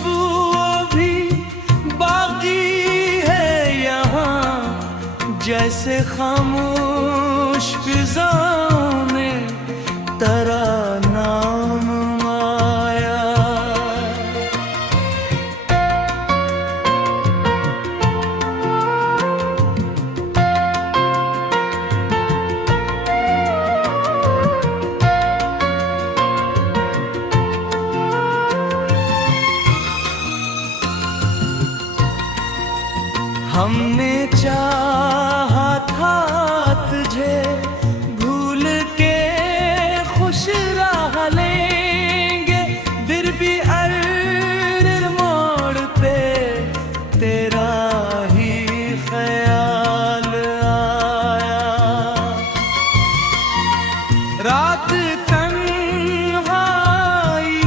खुशबू भी बाकी है यहाँ, जैसे खामोश फिजाओं में तेरा नाम आया। हमने चाहा था तुझे भूल के खुश रह लेंगे, फिर भी हर मोड़ पे तेरा ही ख्याल आया। रात तन्हाई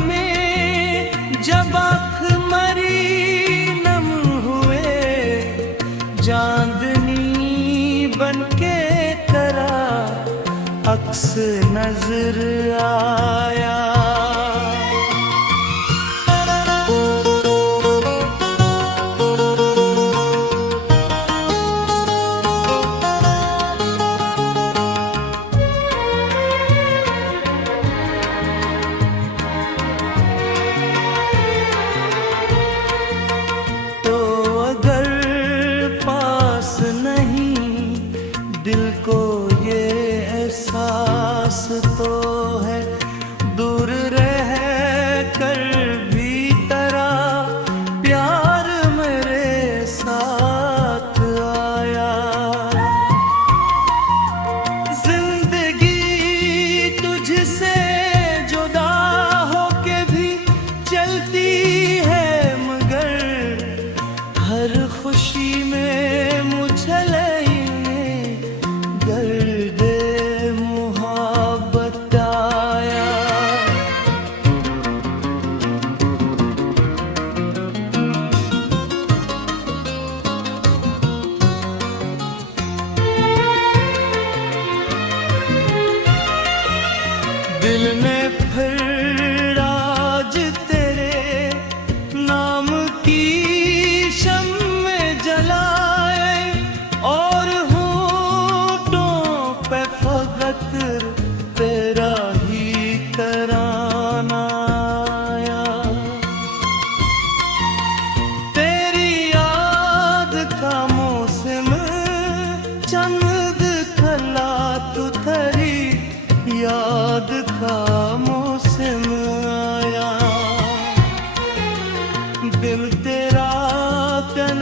में जब आँख मरी नम हुए, चांदनी बनके तेरा अक्स नजर आया। तो अगर पास नहीं दिल को ये एहसास तो है, दूर रह कर भी तेरा प्यार मेरे साथ आया। जिंदगी तुझसे जुदा होके भी चलती है, मगर हर खुशी में मुझे लेने दर्द मुहब्बत आया। दिल ने फिर आज तेरे नाम की शम्मे जलाए, और होठों पे फकत तेरा ही तराना आया। तेरी याद का मौसम चंद खला तू तेरी याद का मौसम आया। दिल तेरा तन